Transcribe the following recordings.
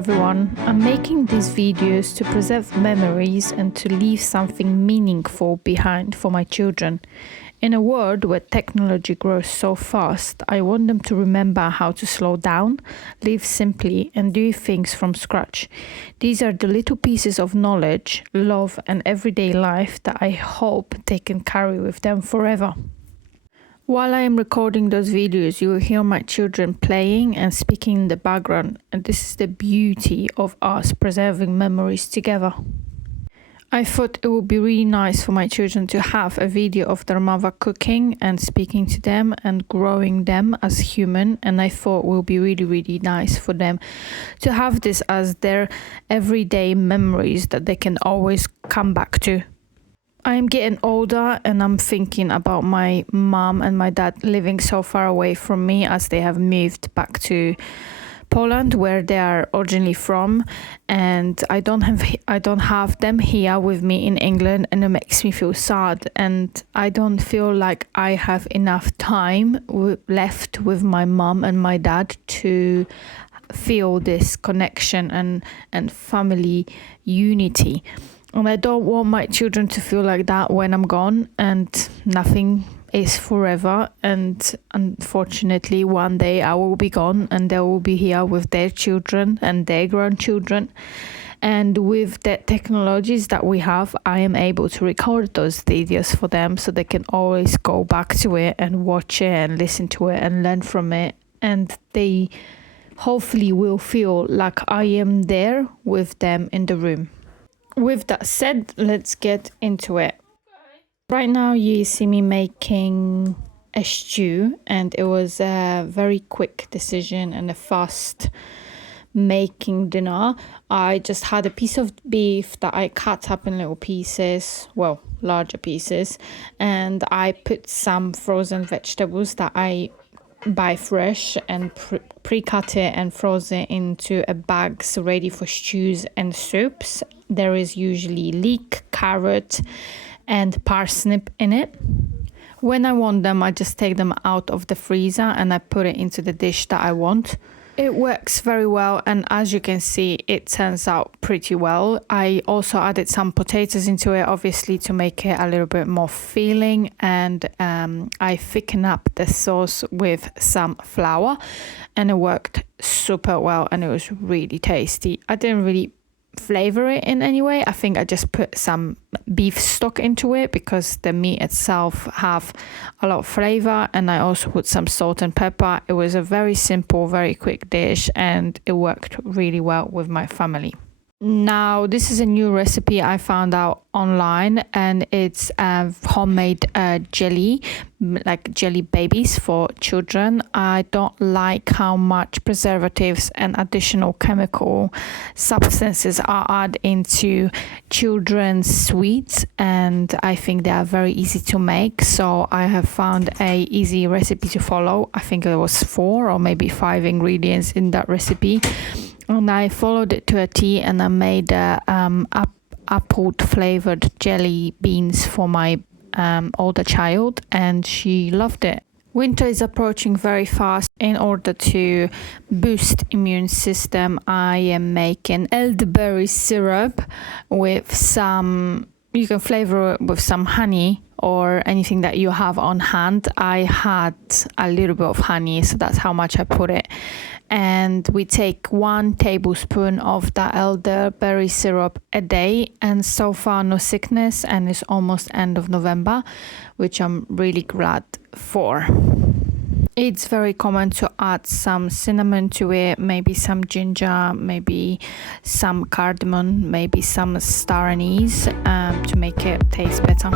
everyone. I'm making these videos to preserve memories and to leave something meaningful behind for my children. In a world where technology grows so fast, I want them to remember how to slow down, live simply, and do things from scratch. These are the little pieces of knowledge, love, and everyday life that I hope they can carry with them forever. While I am recording those videos, you will hear my children playing and speaking in the background, and this is the beauty of us preserving memories together. I thought it would be really nice for my children to have a video of their mother cooking and speaking to them and growing them as human, and I thought it would be really nice for them to have this as their everyday memories that they can always come back to. I am getting older and I'm thinking about my mom and my dad living so far away from me as they have moved back to Poland, where they are originally from, and I don't have them here with me in England, and it makes me feel sad, and I don't feel like I have enough time left with my mom and my dad to feel this connection and family unity. And I don't want my children to feel like that when I'm gone, and nothing is forever, and unfortunately one day I will be gone and they will be here with their children and their grandchildren. And with the technologies that we have, I am able to record those videos for them so they can always go back to it and watch it and listen to it and learn from it, and they hopefully will feel like I am there with them in the room. With that said, let's get into it. Right now you see me making a stew, and it was a very quick decision and a fast making dinner. I just had a piece of beef that I cut up in little pieces, well, larger pieces, and I put some frozen vegetables that I buy fresh and pre-cut it and froze it into a bags ready for stews and soups. There is usually leek, carrot, and parsnip in it. When I want them, I just take them out of the freezer and I put it into the dish that I want. It works very well, and as you can see, it turns out pretty well. I also added some potatoes into it, obviously, to make it a little bit more filling, and I thicken up the sauce with some flour, and it worked super well, and it was really tasty. I didn't really flavor it in any way. I think I just put some beef stock into it because the meat itself have a lot of flavor, and I also put some salt and pepper. It was a very simple, very quick dish, and it worked really well with my family. Now, this is a new recipe I found out online, and it's homemade jelly, like jelly babies for children. I don't like how much preservatives and additional chemical substances are added into children's sweets, and I think they are very easy to make. So I have found a easy recipe to follow. I think it was 4 or maybe 5 ingredients in that recipe. And I followed it to a T, and I made apple flavored jelly beans for my older child, and she loved it. Winter is approaching very fast. In order to boost immune system, I am making elderberry syrup with some, you can flavor it with some honey or anything that you have on hand. I had a little bit of honey, so that's how much I put it. And we take 1 tablespoon of the elderberry syrup a day, and so far no sickness, and it's almost end of November, which I'm really glad for. It's very common to add some cinnamon to it, maybe some ginger, maybe some cardamom, maybe some star anise to make it taste better.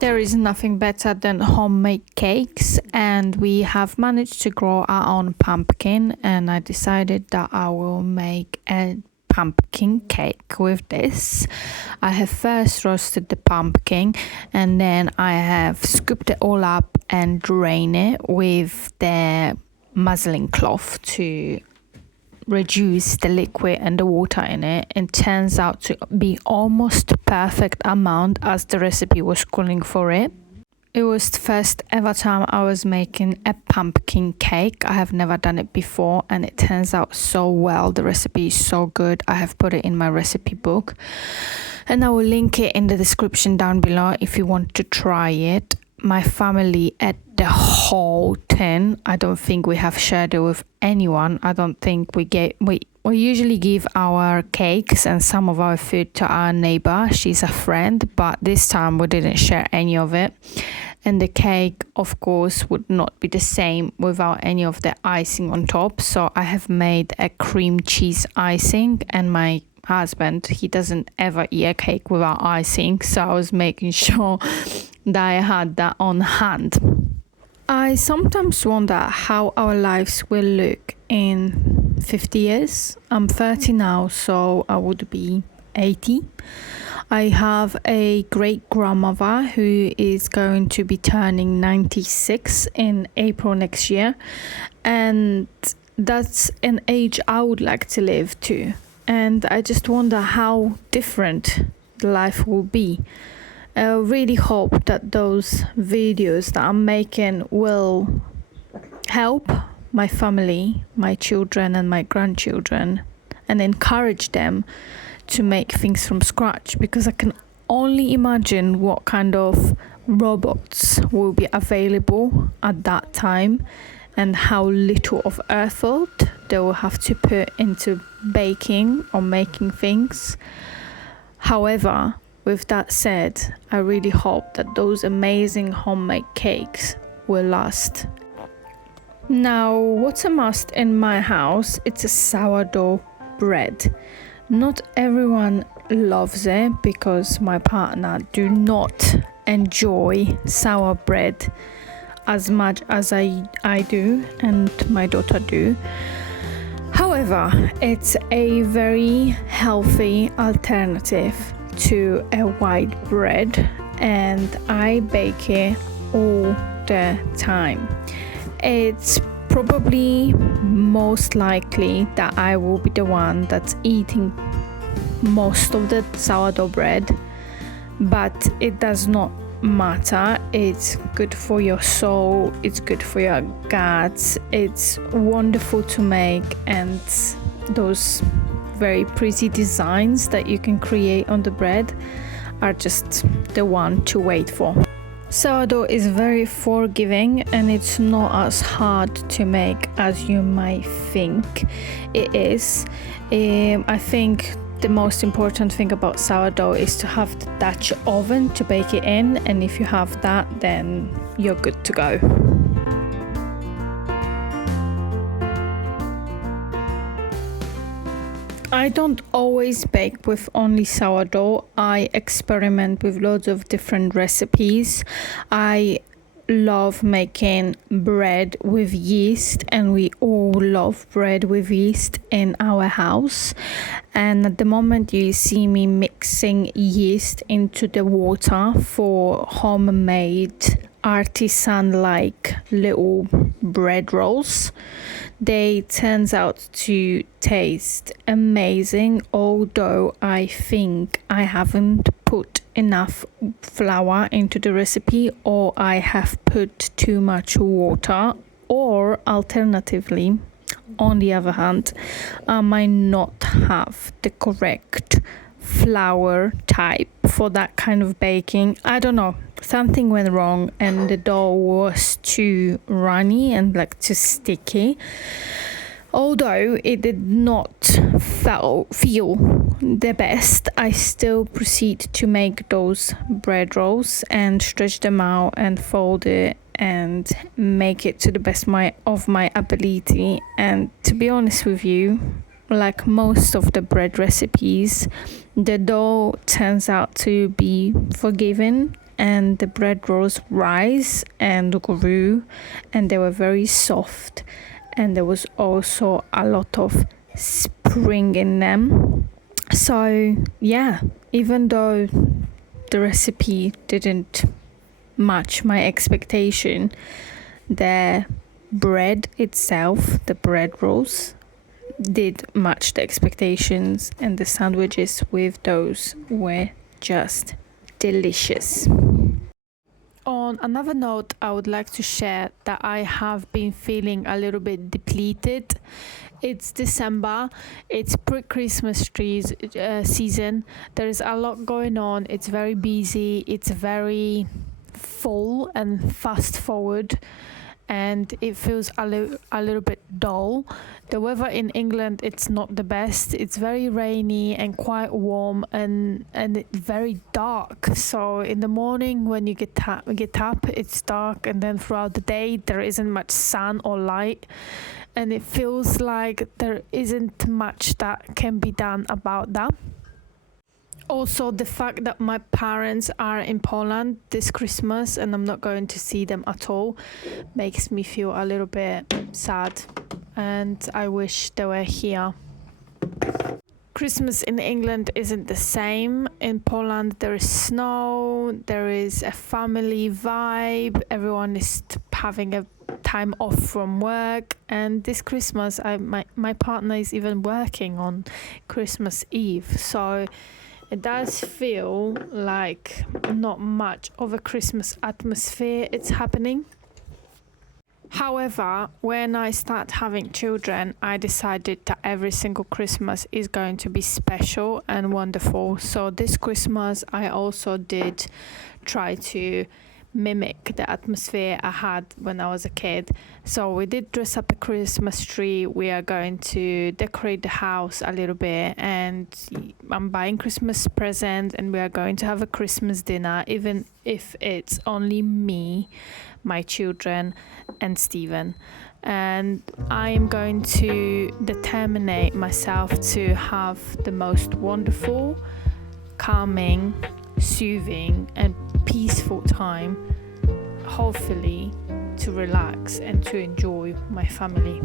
There is nothing better than homemade cakes, and we have managed to grow our own pumpkin, and I decided that I will make a pumpkin cake with this. I have first roasted the pumpkin, and then I have scooped it all up and drained it with the muslin cloth to reduce the liquid and the water in it, and turns out to be almost perfect amount as the recipe was calling for it. It was the first ever time I was making a pumpkin cake. I have never done it before and it turns out so well. The recipe is so good. I have put it in my recipe book and I will link it in the description down below if you want to try it. My family ate the whole tin. I don't think we have shared it with anyone. I don't think we usually give our cakes and some of our food to our neighbor. She's a friend, but this time we didn't share any of it. And the cake, of course, would not be the same without any of the icing on top. So I have made a cream cheese icing, and my husband, he doesn't ever eat a cake without icing. So I was making sure that I had that on hand. I sometimes wonder how our lives will look in 50 years. I'm 30 now, so I would be 80. I have a great grandmother who is going to be turning 96 in April next year, and that's an age I would like to live to. And I just wonder how different the life will be. I really hope that those videos that I'm making will help my family, my children and my grandchildren, and encourage them to make things from scratch, because I can only imagine what kind of robots will be available at that time and how little of effort they will have to put into baking or making things. However, with that said, I really hope that those amazing homemade cakes will last. Now, what's a must in my house? It's a sourdough bread. Not everyone loves it because my partner do not enjoy sour bread as much as I do and my daughter do. However, it's a very healthy alternative to a white bread and I bake it all the time. It's probably most likely that I will be the one that's eating most of the sourdough bread, but it does not matter. It's good for your soul, it's good for your guts, it's wonderful to make, and those very pretty designs that you can create on the bread are just the one to wait for. Sourdough is very forgiving and it's not as hard to make as you might think it is. I think the most important thing about sourdough is to have the Dutch oven to bake it in, and if you have that, then you're good to go. I don't always bake with only sourdough. I experiment with loads of different recipes. I love making bread with yeast, and we all love bread with yeast in our house. And at the moment you see me mixing yeast into the water for homemade artisan-like little bread rolls. They turns out to taste amazing, although I think I haven't put enough flour into the recipe, or I have put too much water, or alternatively, on the other hand, I might not have the correct flour type for that kind of baking. I don't know, something went wrong and the dough was too runny and like too sticky. Although it did not feel the best, I still proceed to make those bread rolls and stretch them out and fold it and make it to the best of my ability. And to be honest with you, like most of the bread recipes, the dough turns out to be forgiving and the bread rolls rise and grew and they were very soft, and there was also a lot of spring in them. So yeah, even though the recipe didn't match my expectation, the bread itself, the bread rolls, did match the expectations, and the sandwiches with those were just delicious. On another note, I would like to share that I have been feeling a little bit depleted. It's December, it's pre-Christmas trees season. There is a lot going on. It's very busy, it's very full and fast forward, and it feels a little bit dull. The weather in England, it's not the best. It's very rainy and quite warm, and it's very dark. So in the morning when you get up, it's dark, and then throughout the day there isn't much sun or light, and it feels like there isn't much that can be done about that. Also, the fact that my parents are in Poland this Christmas and I'm not going to see them at all makes me feel a little bit sad, and I wish they were here. Christmas in England isn't the same. In Poland there is snow, there is a family vibe, everyone is having a time off from work, and this Christmas my partner is even working on Christmas Eve, so it does feel like not much of a Christmas atmosphere it's happening. However, when I start having children, I decided that every single Christmas is going to be special and wonderful. So this Christmas, I also did try to mimic the atmosphere I had when I was a kid. So we did dress up a Christmas tree. We are going to decorate the house a little bit, and I'm buying Christmas presents, and we are going to have a Christmas dinner, even if it's only me, my children, and Stephen. And I am going to determine myself to have the most wonderful, calming, soothing and peaceful time, hopefully to relax and to enjoy my family.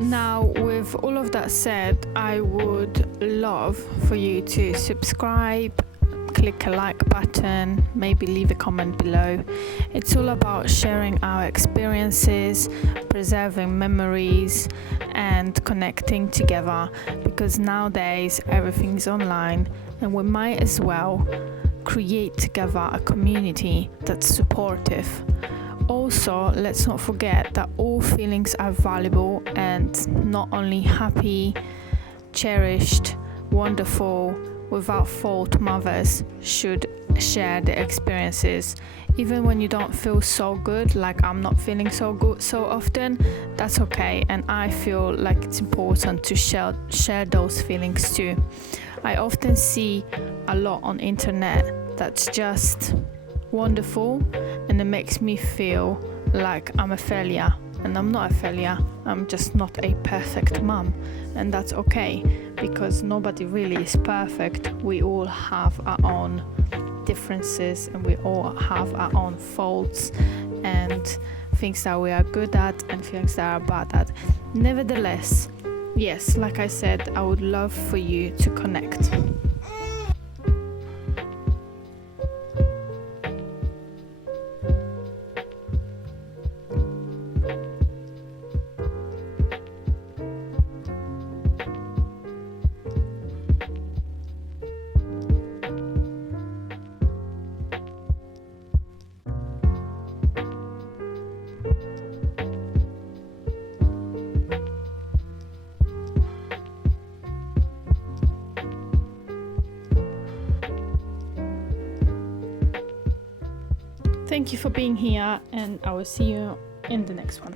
Now, with all of that said, I would love for you to subscribe, click a like button, maybe leave a comment below. It's all about sharing our experiences, preserving memories, and connecting together, because nowadays everything's online, and we might as well create together a community that's supportive. Also, let's not forget that all feelings are valuable, and not only happy, cherished, wonderful, without fault mothers should share their experiences. Even when you don't feel so good, like I'm not feeling so good so often, that's okay, and I feel like it's important to share those feelings too. I often see a lot on internet that's just wonderful, and it makes me feel like I'm a failure, and I'm not a failure. I'm just not a perfect mom, and that's okay, because nobody really is perfect. We all have our own differences, and we all have our own faults and things that we are good at and things that are bad at. Nevertheless, yes, like I said, I would love for you to connect. Thank you for being here, and I will see you in the next one.